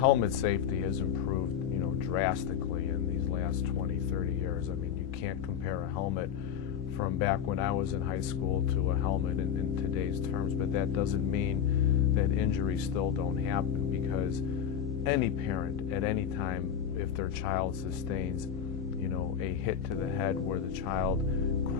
Helmet safety has improved, drastically in these last 20, 30 years. I mean, you can't compare a helmet from back when I was in high school to a helmet in today's terms, but that doesn't mean that injuries still don't happen, because any parent at any time, if their child sustains, a hit to the head where the child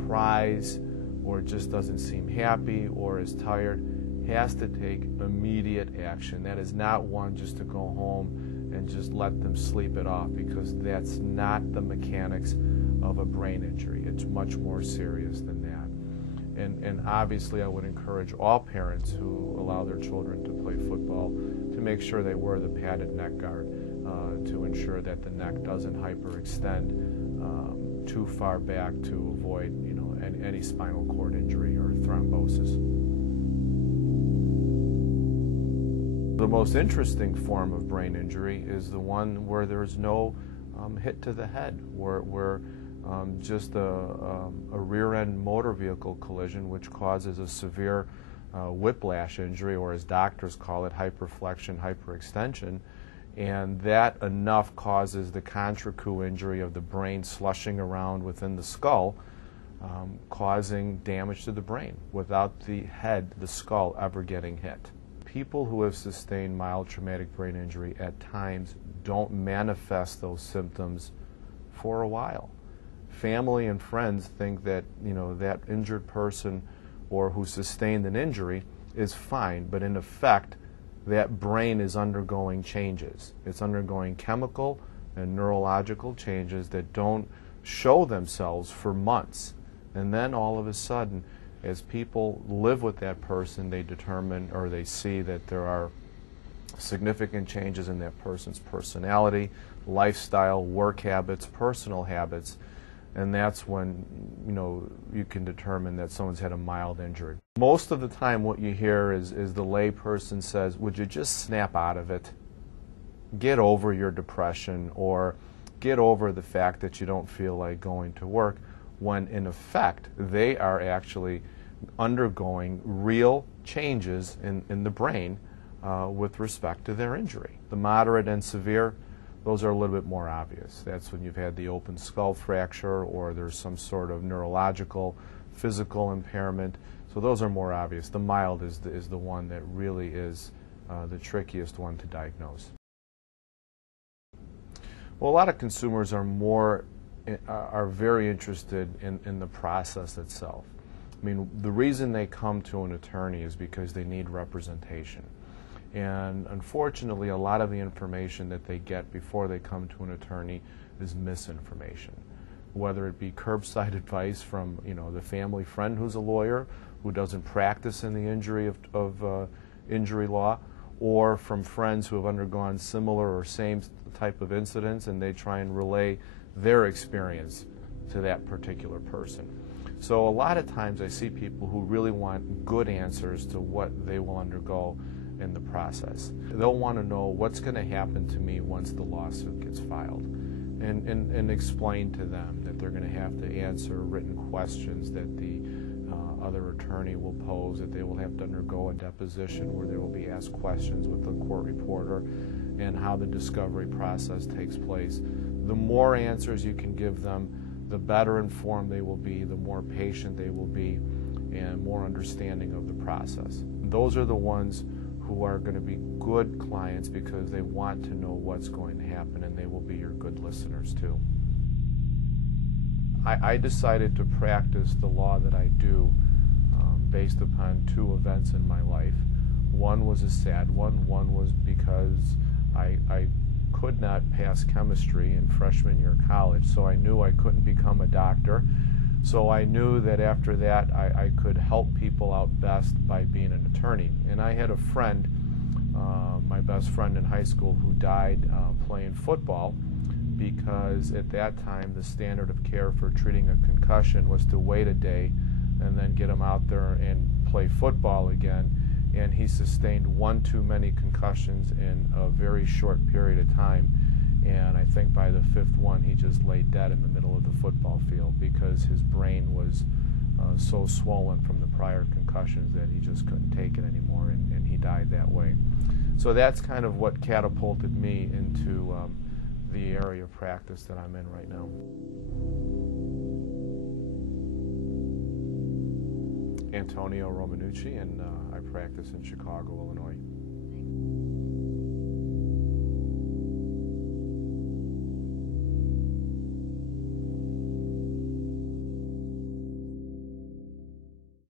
cries or just doesn't seem happy or is tired, has to take immediate action. That is not one just to go home and just let them sleep it off, because that's not the mechanics of a brain injury. It's much more serious than that. And obviously I would encourage all parents who allow their children to play football to make sure they wear the padded neck guard to ensure that the neck doesn't hyperextend too far back to avoid any spinal cord injury or thrombosis. The most interesting form of brain injury is the one where there's no hit to the head, where just a rear-end motor vehicle collision, which causes a severe whiplash injury, or as doctors call it, hyperflexion, hyperextension, and that enough causes the contra-coup injury of the brain slushing around within the skull, causing damage to the brain without the head, the skull, ever getting hit. People who have sustained mild traumatic brain injury at times don't manifest those symptoms for a while. Family and friends think that that injured person or who sustained an injury is fine, but in effect that brain is undergoing changes. It's undergoing chemical and neurological changes that don't show themselves for months. And then all of a sudden, as people live with that person, they determine or they see that there are significant changes in that person's personality, lifestyle, work habits, personal habits, and that's when you can determine that someone's had a mild injury. Most of the time what you hear is the lay person says, would you just snap out of it? Get over your depression, or get over the fact that you don't feel like going to work, when in effect they are actually undergoing real changes in the brain with respect to their injury. The moderate and severe, those are a little bit more obvious. That's when you've had the open skull fracture, or there's some sort of neurological, physical impairment. So those are more obvious. The mild is the one that really is the trickiest one to diagnose. Well, a lot of consumers are very interested in the process itself. I mean, the reason they come to an attorney is because they need representation. And unfortunately, a lot of the information that they get before they come to an attorney is misinformation. Whether it be curbside advice from the family friend who's a lawyer who doesn't practice in the injury law, or from friends who have undergone similar or same type of incidents, and they try and relay their experience to that particular person. So a lot of times I see people who really want good answers to what they will undergo in the process. They'll want to know what's going to happen to me once the lawsuit gets filed, and explain to them that they're going to have to answer written questions that the other attorney will pose, that they will have to undergo a deposition where they will be asked questions with the court reporter, and how the discovery process takes place. The more answers you can give them, the better informed they will be, the more patient they will be, and more understanding of the process. Those are the ones who are going to be good clients, because they want to know what's going to happen, and they will be your good listeners too. I decided to practice the law that I do based upon two events in my life. One was a sad one. One was because I could not pass chemistry in freshman year of college, so I knew I couldn't become a doctor. So I knew that after that I could help people out best by being an attorney. And I had a friend, my best friend in high school, who died playing football, because at that time the standard of care for treating a concussion was to wait a day and then get him out there and play football again. And he sustained one too many concussions in a very short period of time. And I think by the fifth one, he just lay dead in the middle of the football field, because his brain was so swollen from the prior concussions that he just couldn't take it anymore, and he died that way. So that's kind of what catapulted me into the area of practice that I'm in right now. Antonio Romanucci, and I practice in Chicago, Illinois.